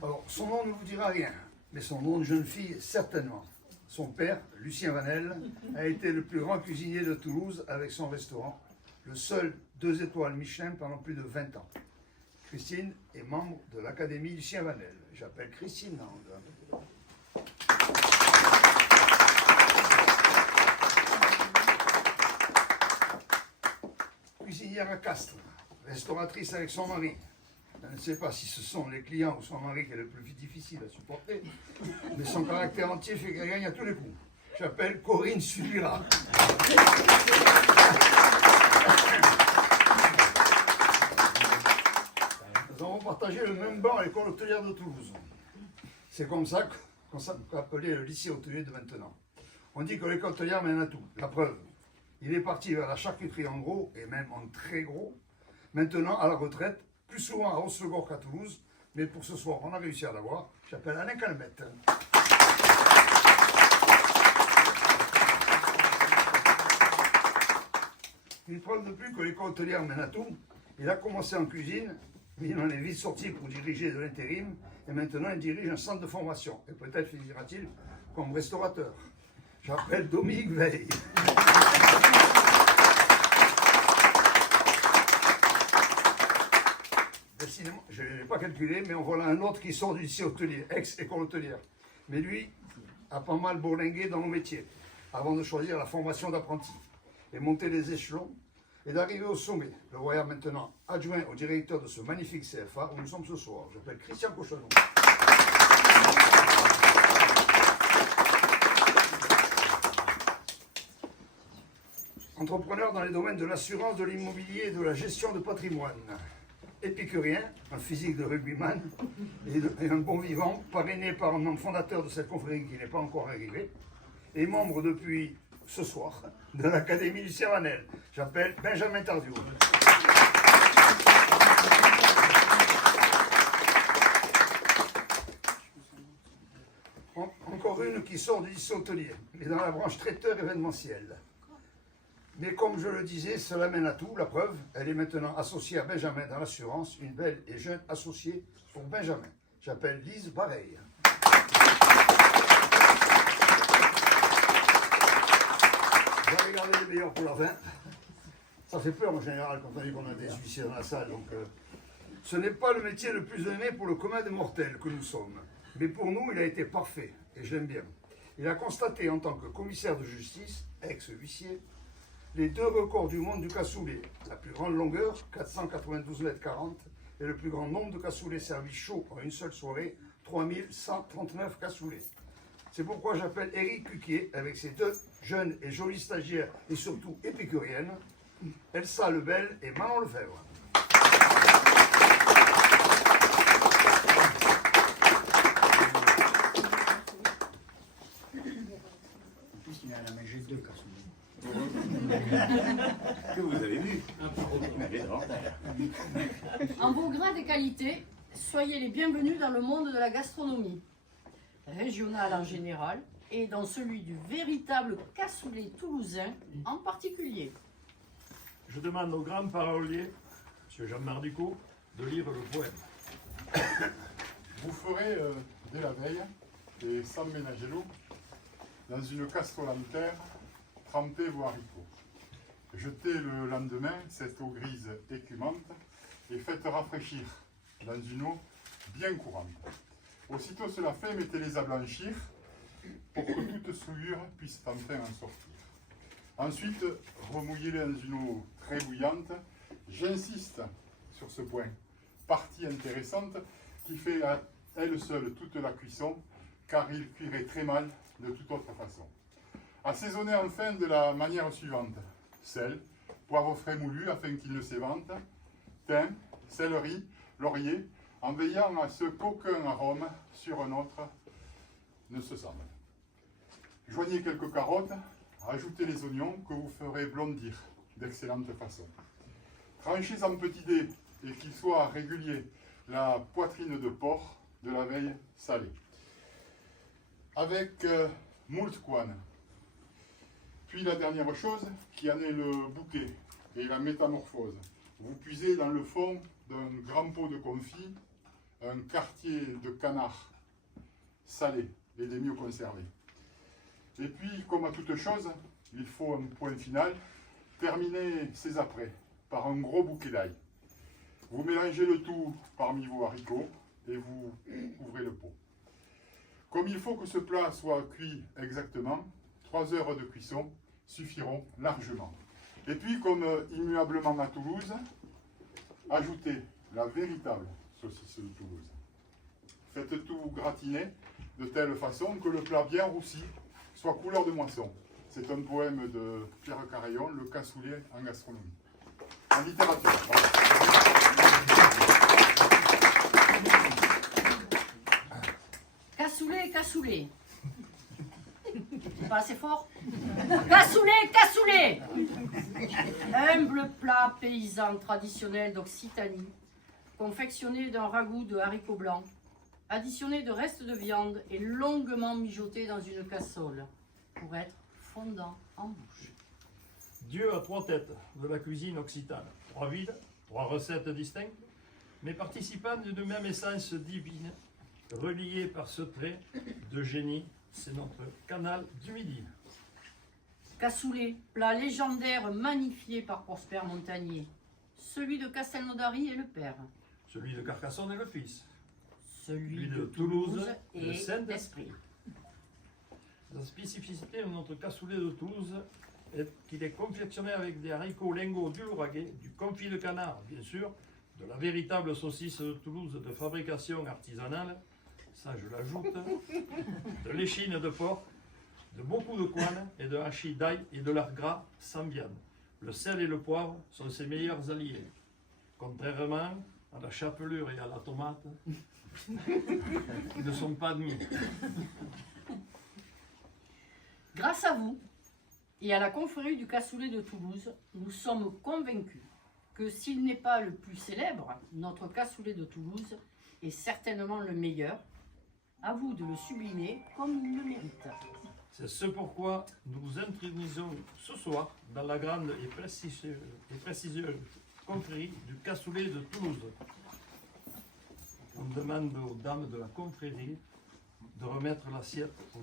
Alors, son nom ne vous dira rien, mais son nom de jeune fille, certainement. Son père, Lucien Vanel, a été le plus grand cuisinier de Toulouse avec son restaurant, le seul 2 étoiles Michelin pendant plus de 20 ans. Christine est membre de l'Académie Lucien Vanel. J'appelle Christine Land. Cuisinière à Castres, restauratrice avec son mari. Je ne sais pas si ce sont les clients ou son mari qui est le plus difficile à supporter, mais son caractère entier fait qu'elle gagne à tous les coups. J'appelle Corinne Subira. Nous avons partagé le même banc à l'école hôtelière de Toulouse. C'est comme ça qu'on appelait le lycée hôtelier de maintenant. On dit que l'école hôtelière mène à tout. La preuve, il est parti vers la charcuterie en gros et même en très gros. Maintenant, à la retraite, plus souvent à Oslegor qu'à Toulouse, mais pour ce soir, on a réussi à l'avoir. J'appelle Alain Calmette. Une preuve de plus que l'école hôtelière mène à tout. Il a commencé en cuisine, mais il en est vite sorti pour diriger de l'intérim, et maintenant il dirige un centre de formation. Et peut-être finira-t-il comme restaurateur. J'appelle Dominique Veil. Décidément, je ne l'ai pas calculé, mais on voit là un autre qui sort du lycée hôtelier, ex-école hôtelière. Mais lui a pas mal bourlingué dans nos métiers, avant de choisir la formation d'apprenti, et monter les échelons, et d'arriver au sommet. Le voyant maintenant adjoint au directeur de ce magnifique CFA où nous sommes ce soir. J'appelle Christian Cochonneau. Entrepreneur dans les domaines de l'assurance, de l'immobilier et de la gestion de patrimoine. Épicurien, un physique de rugbyman et un bon vivant, parrainé par un membre fondateur de cette confrérie qui n'est pas encore arrivé, et membre depuis ce soir de l'Académie Lucien Vanel. J'appelle Benjamin Tardieu. Encore une qui sort du lycée hôtelier, mais dans la branche traiteur événementiel. Mais comme je le disais, cela mène à tout. La preuve, elle est maintenant associée à Benjamin dans l'assurance, une belle et jeune associée pour Benjamin. J'appelle Lise Bareil. J'avais gardé les meilleurs pour la fin. Ça fait peur en général quand on dit qu'on a des huissiers dans la salle. Donc, ce n'est pas le métier le plus aimé pour le commun des mortels que nous sommes. Mais pour nous, il a été parfait, et je l'aime bien. Il a constaté en tant que commissaire de justice, ex-huissier, les 2 records du monde du cassoulet. La plus grande longueur, 492 mètres 40, et le plus grand nombre de cassoulets servis chauds en une seule soirée, 3139 cassoulets. C'est pourquoi j'appelle Éric Cuquier, avec ses 2 jeunes et jolies stagiaires, et surtout épicuriennes, Elsa Lebel et Manon Lefebvre. En plus, il a la magie de 2 cassoulets. Que vous avez vu. En vos grades et qualités, soyez les bienvenus dans le monde de la gastronomie, régionale en général, et dans celui du véritable cassoulet toulousain en particulier. Je demande au grand parolier, M. Jean-Marc Ducot, de lire le poème. Vous ferez dès la veille, et sans ménager l'eau, dans une casserole en terre, trempez vos haricots. Jetez le lendemain cette eau grise écumante et faites rafraîchir dans une eau bien courante. Aussitôt cela fait, mettez-les à blanchir pour que toute souillure puisse enfin en sortir. Ensuite, remouillez-les dans une eau très bouillante. J'insiste sur ce point, partie intéressante qui fait à elle seule toute la cuisson, car il cuirait très mal de toute autre façon. Assaisonnez enfin de la manière suivante: sel, poivre frais moulu afin qu'il ne s'évente, thym, céleri, laurier, en veillant à ce qu'aucun arôme sur un autre ne se sente. Joignez quelques carottes, ajoutez les oignons que vous ferez blondir d'excellente façon. Tranchez en petits dés et qu'il soit régulier la poitrine de porc de la veille salée. Avec moult couenne. Puis la dernière chose qui en est le bouquet et la métamorphose. Vous puisez dans le fond d'un grand pot de confit un quartier de canard salé et des mieux conservés. Et puis, comme à toute chose, il faut un point final. Terminez ces apprêts par un gros bouquet d'ail. Vous mélangez le tout parmi vos haricots et vous ouvrez le pot. Comme il faut que ce plat soit cuit exactement, 3 heures de cuisson suffiront largement. Et puis, comme immuablement à Toulouse, ajoutez la véritable saucisse de Toulouse. Faites tout gratiner de telle façon que le plat bien roussi soit couleur de moisson. C'est un poème de Pierre Carayon, Le cassoulet en gastronomie. En littérature. Cassoulet, cassoulet. Pas assez fort. Cassoulet, cassoulet. Humble plat paysan traditionnel d'Occitanie, confectionné d'un ragoût de haricots blancs, additionné de restes de viande et longuement mijoté dans une casserole pour être fondant en bouche. Dieu a 3 têtes de la cuisine occitane. 3 vides, 3 recettes distinctes, mais participant d'une même essence divine, reliées par ce trait de génie. C'est notre canal du Midi. Cassoulet, plat légendaire magnifié par Prosper Montagnier. Celui de Castelnaudary est le père. Celui de Carcassonne est le fils. Celui de de Toulouse Toulouse est le est Saint-Esprit. l'esprit. La spécificité de notre cassoulet de Toulouse est qu'il est confectionné avec des haricots lingots du Lauragais, du confit de canard, bien sûr, de la véritable saucisse de Toulouse de fabrication artisanale, ça je l'ajoute, de l'échine de porc, de beaucoup de couenne et de hachis d'ail et de lard gras sans viande. Le sel et le poivre sont ses meilleurs alliés. Contrairement à la chapelure et à la tomate, ils ne sont pas admis. Grâce à vous et à la confrérie du cassoulet de Toulouse, nous sommes convaincus que s'il n'est pas le plus célèbre, notre cassoulet de Toulouse est certainement le meilleur. À vous de le sublimer comme il le mérite. C'est ce pourquoi nous vous introduisons ce soir dans la grande et prestigieuse confrérie du cassoulet de Toulouse. On demande aux dames de la confrérie de remettre l'assiette aux